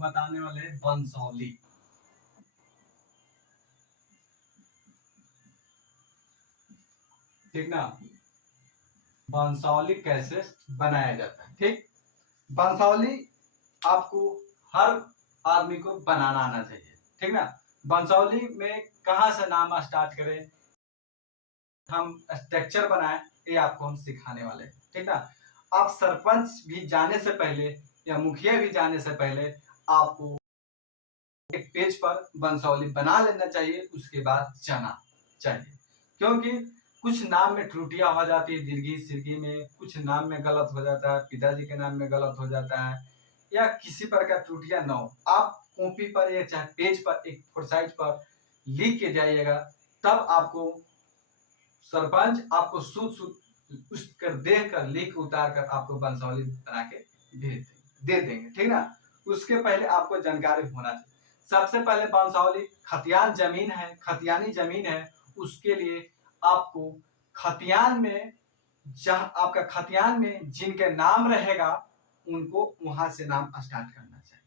बताने वाले हैं वंशावली। ठीक ना, वंशावली कैसे बनाया जाता है। ठीक, वंशावली आपको हर आदमी को बनाना आना चाहिए। ठीक ना, वंशावली में कहाँ से नाम स्टार्ट करें, हम स्ट्रक्चर बनाए, ये आपको हम सिखाने वाले हैं। ठीक ना, आप सरपंच भी जाने से पहले या मुखिया भी जाने से पहले आपको एक पेज पर वंशावली बना लेना चाहिए, उसके बाद जाना चाहिए। क्योंकि कुछ नाम में त्रुटियां हो जाती है, दीर्घी सिरगी में कुछ नाम में गलत हो जाता है, पिताजी के नाम में गलत हो जाता है, या किसी प्रकार त्रुटियां न हो, आप कॉपी पर या चाहे पेज पर एक फोरसाइट पर लिख के जाइएगा, तब आपको सरपंच आपको उस कर देख कर लिख उतार कर आपको वंशावली बना के दे देंगे। ठीक ना, उसके पहले आपको जानकारी होना चाहिए। सबसे पहले वंशावली खतियान जमीन है, खतियानी जमीन है, उसके लिए आपको खतियान में जहाँ आपका खतियान में जिनके नाम रहेगा उनको वहां से नाम स्टार्ट करना चाहिए।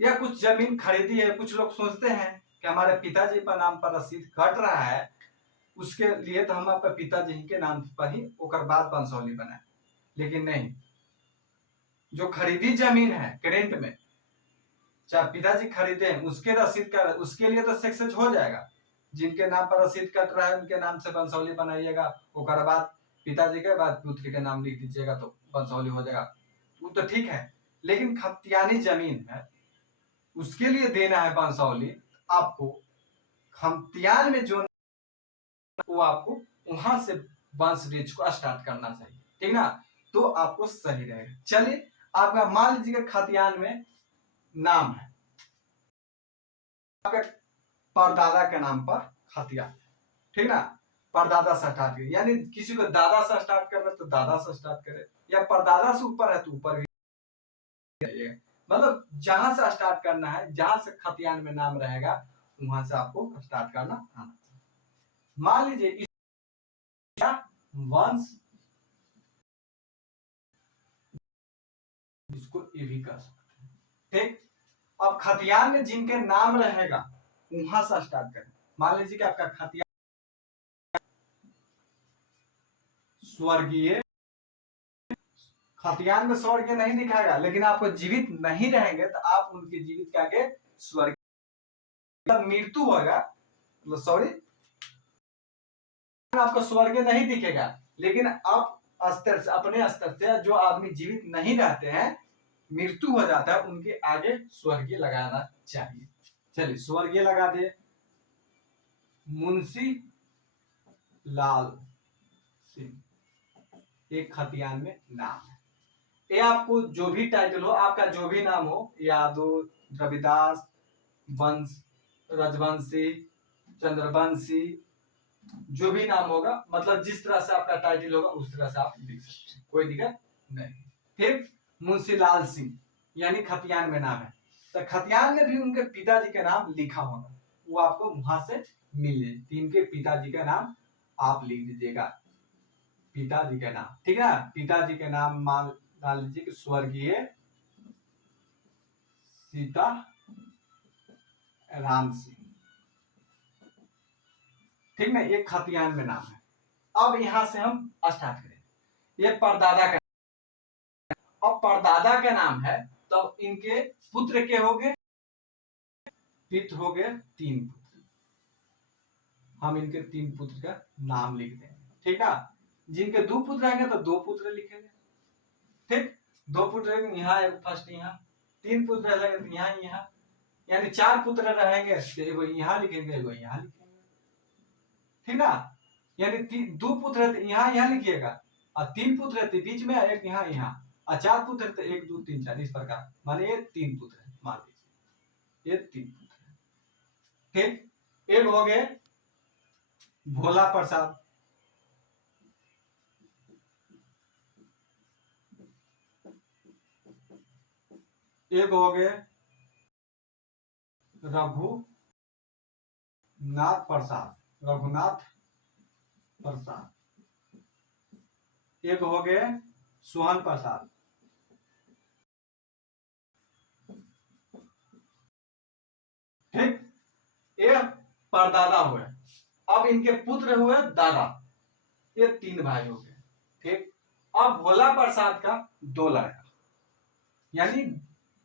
या कुछ जमीन खरीदी है, कुछ लोग सोचते हैं कि हमारे पिताजी पर नाम पर रसीद कट रहा है, उसके लिए तो हम आपके पिताजी के नाम पर ही ओकर बाद वंशावली बनाए, लेकिन नहीं, जो खरीदी जमीन है करेंट में, चाहे पिताजी खरीदे हैं, उसके रसीद का उसके लिए तो सक्सेस हो जाएगा। जिनके नाम पर रसीद कट रहा है उनके नाम से वंशावली बनाइएगा, ओकर बाद पिताजी के बाद पुत्र के नाम लिख दीजिएगा तो वंशावली हो जाएगा, वो तो ठीक है। लेकिन खतियानी जमीन है, उसके लिए देना है वंशावली, आपको खतियान में जो वो आपको वहां से वंश वृक्ष को स्टार्ट करना चाहिए। ठीक ना, तो आपको सही रहेगा। चलिए, आपका मान लीजिए खतियान में नाम है, आपके परदादा के नाम पर खतियान, ठीक ना, परदादा से स्टार्ट करे, यानी किसी को दादा से स्टार्ट करना तो दादा से स्टार्ट करे, या परदादा से ऊपर है तो ऊपर भी, मतलब जहां से स्टार्ट करना है, जहां से खतियान में नाम रहेगा वहां से आपको स्टार्ट करना आना चाहिए। मान लीजिए वंश, इसको ये भी कर सकते हैं। ठीक, अब खतियान में जिनके नाम रहेगा वहां से स्टार्ट करें। मान लीजिए कि आपका खतियान स्वर्गीय, खतियान में स्वर्गीय नहीं दिखाएगा, लेकिन आपको जीवित नहीं रहेंगे तो आप उनके जीवित क्या के स्वर्गीय, मृत्यु होगा, सॉरी, आपको स्वर्गीय नहीं दिखेगा, लेकिन आप स्तर से, अपने स्तर से जो आदमी जीवित नहीं रहते हैं, मृत्यु हो जाता है, उनके आगे स्वर्गीय लगाना चाहिए। चलिए स्वर्गीय लगा दे, मुंशी लाल सिंह, एक खतियान में नाम है। ये आपको जो भी टाइटल हो, आपका जो भी नाम हो, यादव, रविदास, वंश, रजवंशी, चंद्रवंशी, जो भी नाम होगा, मतलब जिस तरह से आपका टाइटल होगा उस तरह से आप लिख सकते हैं, कोई दिक्कत नहीं। फिर मुंशीलाल सिंह, यानी खतियान में नाम है, तो खतियान में भी उनके पिताजी का नाम लिखा होगा, वो आपको वहां से मिले, इनके पिताजी का नाम आप लिख दीजिएगा, पिताजी का नाम। ठीक है, पिताजी के नाम मान डाल लीजिए कि स्वर्गीय सीता राम सिंह। ठीक ना, ये खतियान में नाम है। अब यहां से हम स्टार्ट करें, ये परदादा का, अब परदादा का नाम है तो इनके पुत्र के हो गए, पित्र हो गए 3 पुत्र, हम इनके 3 पुत्र का नाम लिख देंगे। ठीक है, जिनके 2 पुत्र रहेंगे तो 2 पुत्र लिखेंगे। ठीक, 2 पुत्र यहाँ फर्स्ट, यहाँ 3 पुत्र रहेंगे तो यहाँ यहाँ, यानी 4 पुत्र रहेंगे तो एगो यहाँ लिखेंगे, एगो यहाँ लिखेंगे। ठीक ना, यानी 2 पुत्र है तो यहाँ लिखिएगा, और 3 पुत्र है तो बीच में एक यहाँ यहाँ, और 4 पुत्र है तो 1 2 3 4, इस प्रकार, माने ये 3 पुत्र है, मान लीजिए ये 3 पुत्र है। ठीक, एक हो गए भोला प्रसाद, एक हो गए रघुनाथ प्रसाद, रघुनाथ प्रसाद, एक हो गए सोहन प्रसाद, ठीक, ये परदादा हुए, अब इनके पुत्र हुए दादा, ये 3 भाई हो गए। ठीक, अब भोला प्रसाद का 2 लड़का, यानी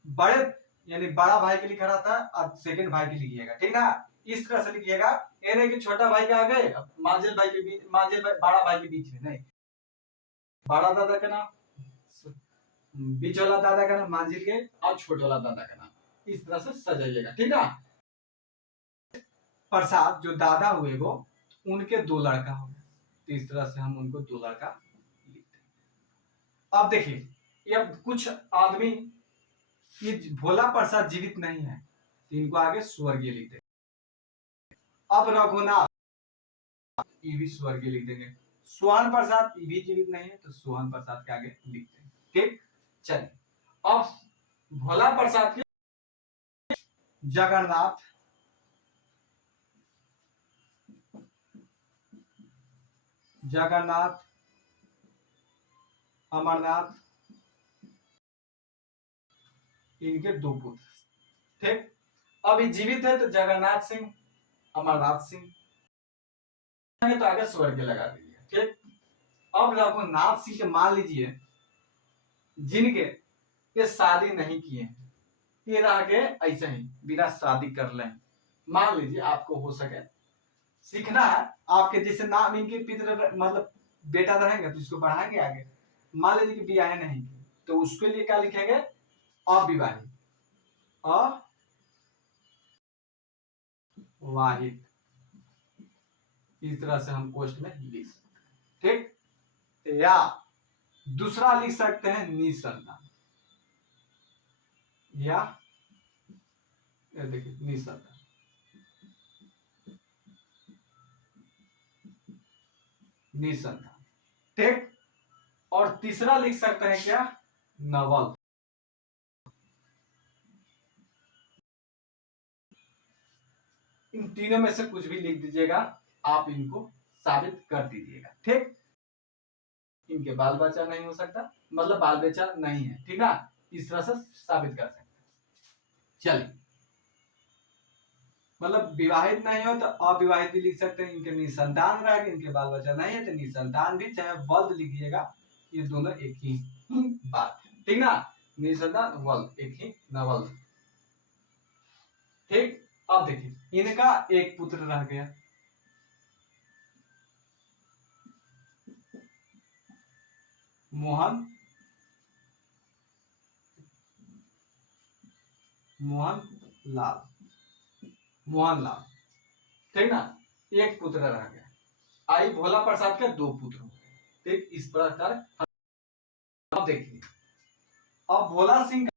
बड़े यानी बड़ा भाई के लिए खड़ा था और सेकंड भाई के लिए लिखिएगा, ठीक ना। इस तरह से लिखिएगा, ये नहीं कि छोटा भाई के आगे मांझिल भाई के बीच, मांझिल भाई बड़ा भाई के बीच में नहीं, बड़ा दादा का नाम, बीच वाला दादा का नाम मांझिल के, और छोटे वाला दादा का नाम, इस तरह से सजाइएगा, ठीक ना। प्रसाद जो दादा हुए वो, उनके 2 लड़का हो गए, तो इस तरह से हम उनको 2 लड़का लिखते हैं। अब देखिए, ये कुछ आदमी, ये भोला प्रसाद जीवित नहीं है, तो इनको आगे स्वर्गीय लिख देंगे। अब रघुनाथ, ये भी स्वर्गीय लिख देंगे। सोहन प्रसाद, ये भी जीवित नहीं है, तो सोहन प्रसाद के आगे लिख देंगे। ठीक, चलिए अब भोला प्रसाद के जगन्नाथ, जगन्नाथ, अमरनाथ, इनके 2 पुत्र। ठीक, अभी जीवित है तो जगन्नाथ सिंह, अमरनाथ सिंह, तो आगे स्वर्गीय लगा दीजिए। ठीक, अब रघुनाथ सिंह के मान लीजिए जिनके ये शादी नहीं किए हैं, ये रह गए ऐसे ही बिना शादी कर ले, मान लीजिए आपको हो सके सीखना है, आपके जैसे नाम इनके पितर मतलब बेटा रहेंगे तो इसको बढ़ाएंगे आगे। मान लीजिए कि ब्याह नहीं, तो उसके लिए क्या लिखेंगे, अविवाहित, अवाहित, इस तरह से हम पोस्ट में लिख सकते हैं। ठीक, या दूसरा लिख सकते हैं निसंतान, या देखिए निसंतान, निसंतान। ठीक, और तीसरा लिख सकते हैं क्या, नवल। इन तीनों में से कुछ भी लिख दीजिएगा, आप इनको साबित कर दीजिएगा। ठीक, इनके बाल बच्चा नहीं हो सकता, मतलब बाल बच्चा नहीं है, ठीक ना, इस तरह से साबित कर सकते हैं। चलिए, मतलब विवाहित नहीं हो तो अविवाहित भी लिख सकते हैं, इनके निसंतान रहेगा, इनके बाल बच्चा नहीं है तो निसंतान भी, चाहे वल्द लिखिएगा, ये दोनों एक ही बात है, ठीक ना, निसंतान वल्द एक ही नवल। ठीक, अब देखिए इनका एक पुत्र रह गया, मोहन, मोहन लाल, मोहन लाल, ठीक ना, एक पुत्र रह गया। आई भोला प्रसाद के 2 पुत्र हो गए। ठीक, इस प्रकार। अब देखिए, अब भोला सिंह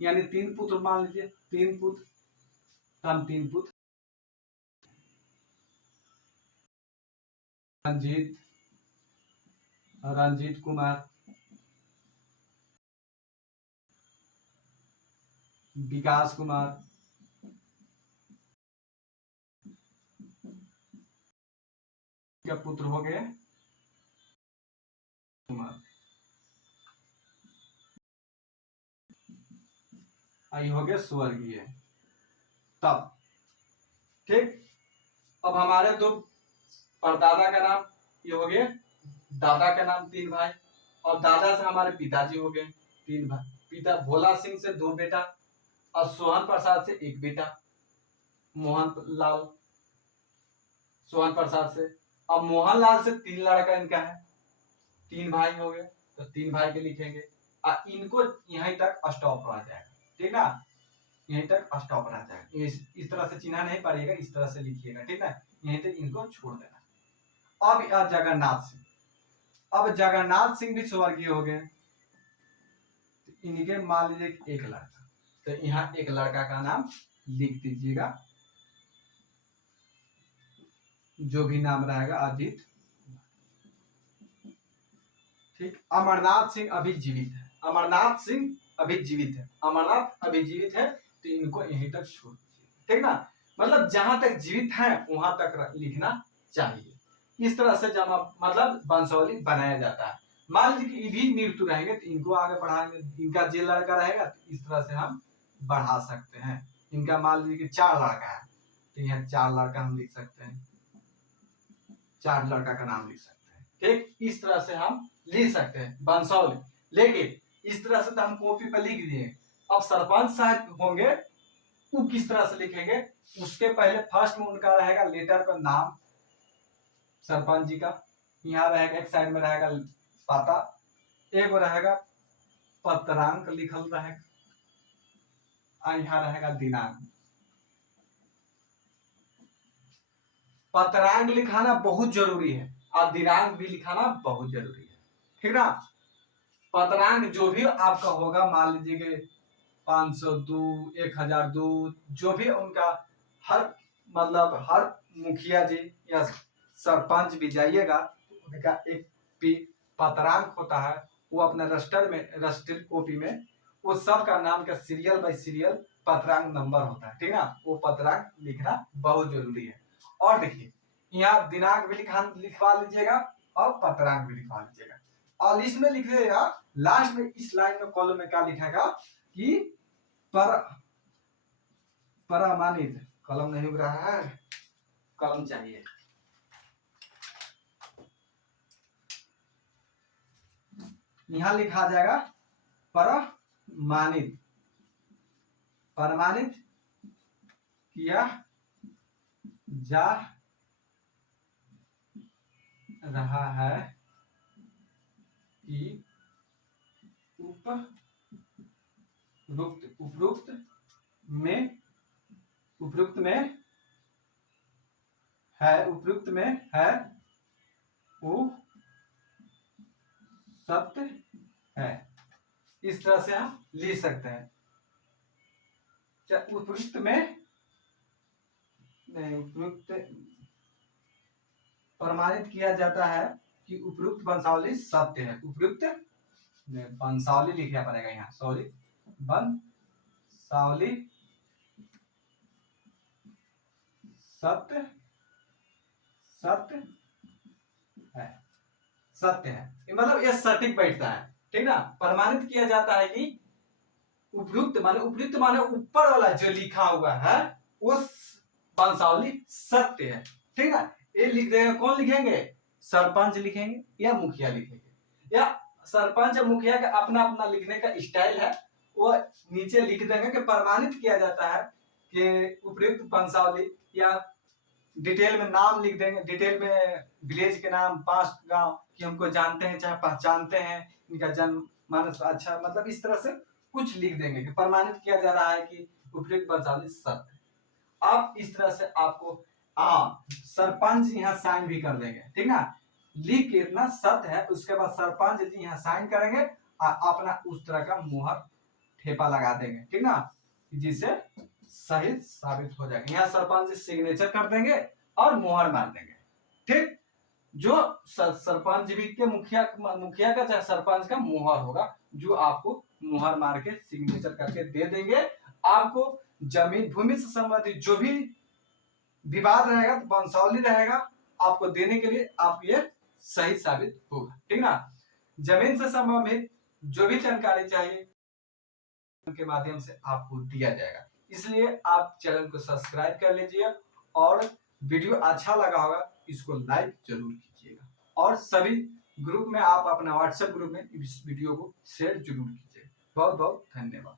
यानी 3 पुत्र मान लीजिए, 3 पुत्र, हम 3 पुत्र, रंजीत, रंजीत कुमार, विकास कुमार, क्या पुत्र हो गए, कुमार, आई हो गए स्वर्गीय। तब ठीक, अब हमारे 2 परदादा का नाम ये हो गए, दादा का नाम 3 भाई, और दादा से हमारे पिताजी हो गए 3 भाई, पिता भोला सिंह से 2 बेटा, और सोहन प्रसाद से 1 बेटा, मोहन लाल, सोहन प्रसाद से। अब मोहन लाल से 3 लड़का इनका है, 3 भाई हो गए, तो 3 भाई के लिखेंगे, और इनको यहीं तक स्टॉप रह जाएगा, ठीक ना, यहीं तक स्टॉप रह जाएगा, इस तरह से चिन्ह नहीं पड़ेगा, इस तरह से लिखिएगा, ठीक ना, यहीं तक इनको छोड़ देना। अब जगन्नाथ सिंह, अब जगन्नाथ सिंह भी स्वर्गीय हो गए, तो इनके मान लीजिए 1 लड़का, तो यहाँ 1 लड़का का नाम लिख दीजिएगा, जो भी नाम रहेगा अजीत। ठीक, अमरनाथ सिंह अभी जीवित है, अमरनाथ सिंह अभी जीवित है, अमरनाथ अभी जीवित है, तो इनको यहीं तक छोड़ दीजिए, ठीक ना, मतलब जहां तक जीवित है वहां तक लिखना चाहिए। इस तरह से जब मतलब वंशावली बनाया जाता है। मान लीजिए कि भी मृत्यु रहेंगे तो इनको आगे बढ़ाएंगे, इनका जे लड़का रहेगा तो इस तरह से हम बढ़ा सकते हैं। इनका मान लीजिए कि 4 लड़का है, तो यहाँ 4 लड़का हम लिख सकते हैं, 4 लड़का का नाम लिख सकते हैं। ठीक, इस तरह से हम लिख सकते हैं वंशावली। लेकिन इस तरह से तो हम कॉपी पर लिख दिए। अब सरपंच साहब होंगे वो किस तरह से लिखेंगे, उसके पहले फर्स्ट में उनका रहेगा लेटर का नाम सरपंच जी का, यहाँ रहेगा एक साइड में रहेगा पता, एक रहेगा पत्रांक लिखल रहेगा, और यहाँ रहेगा दिनांक। पत्रांक लिखाना बहुत जरूरी है और दिनांक भी लिखाना बहुत जरूरी है, ठीक ना। पत्रांक जो भी आपका होगा, मान लीजिए कि 502, 1002, जो भी उनका हर मतलब हर मुखिया जी या सरपंच भी जाइएगा, उनका एक पत्रांक होता है, वो अपने रजिस्टर में, रजिस्टर कॉपी में वो सब का नाम का सीरियल बाय सीरियल पत्रांक नंबर होता है, ठीक ना। वो पत्रांक लिखना बहुत जरूरी है। और देखिए यहाँ दिनांक भी लिखवा लीजिएगा और पत्रांक भी लिखवा लीजिएगा, और इसमें लिख देगा लास्ट में, इस लाइन में कॉलम में क्या लिखेगा कि प्रमाणित, कलम नहीं उग रहा है, कलम चाहिए, यहां लिखा जाएगा प्रमाणित, प्रमाणित किया जा रहा है कि उपरोक्त में है वो सत्य है। इस तरह से हम लिख सकते हैं। उपयुक्त में नहीं, उपयुक्त प्रमाणित किया जाता है कि उपयुक्त वंशावली सत्य है। उपयुक्त वंशावली लिखना पड़ेगा यहाँ, सॉरी, वंशावली सत्य है, सत्य है, मतलब ये सटीक बैठता है, ठीक ना। प्रमाणित किया जाता है कि उपयुक्त माने ऊपर वाला जो लिखा हुआ है वो वंशावली सत्य है, ठीक ना। ये लिख देगा, कौन लिखेंगे, सरपंच लिखेंगे या मुखिया लिखेंगे, या सरपंच या मुखिया का अपना अपना लिखने का स्टाइल है, वो नीचे लिख देंगे कि प्रमाणित किया जाता है कि उपयुक्त वंशावली, या डिटेल में नाम लिख देंगे, डिटेल में विलेज के नाम, 5 गांव कि हमको जानते हैं चाहे पहचानते हैं, इनका जन्म मानस अच्छा, मतलब इस तरह से कुछ लिख देंगे कि प्रमाणित किया जा रहा है कि उपयुक्त वंशावली सत्य। अब इस तरह से आपको सरपंच यहाँ साइन भी कर देंगे, ठीक ना, लिख के इतना सत्य है, उसके बाद सरपंच जी यहाँ साइन करेंगे और अपना उस तरह का मुहर ठेपा लगा देंगे, ठीक ना, जिससे सही साबित हो जाएगा। यहाँ सरपंच सिग्नेचर कर देंगे और मुहर मार देंगे, ठीक। जो सरपंच भी के मुखिया का चाहे सरपंच का मुहर होगा, जो आपको मुहर मार के सिग्नेचर करके दे देंगे। आपको जमीन भूमि से संबंधित जो भी विवाद रहेगा, वंशावली रहेगा, आपको देने के लिए आप ये सही साबित होगा, ठीक ना। जमीन से संबंधित जो भी जानकारी चाहिए के माध्यम से आपको दिया जाएगा। इसलिए आप चैनल को सब्सक्राइब कर लीजिए, और वीडियो अच्छा लगा होगा इसको लाइक जरूर कीजिएगा, और सभी ग्रुप में आप अपना व्हाट्सएप ग्रुप में इस वीडियो को शेयर जरूर कीजिए। बहुत बहुत धन्यवाद।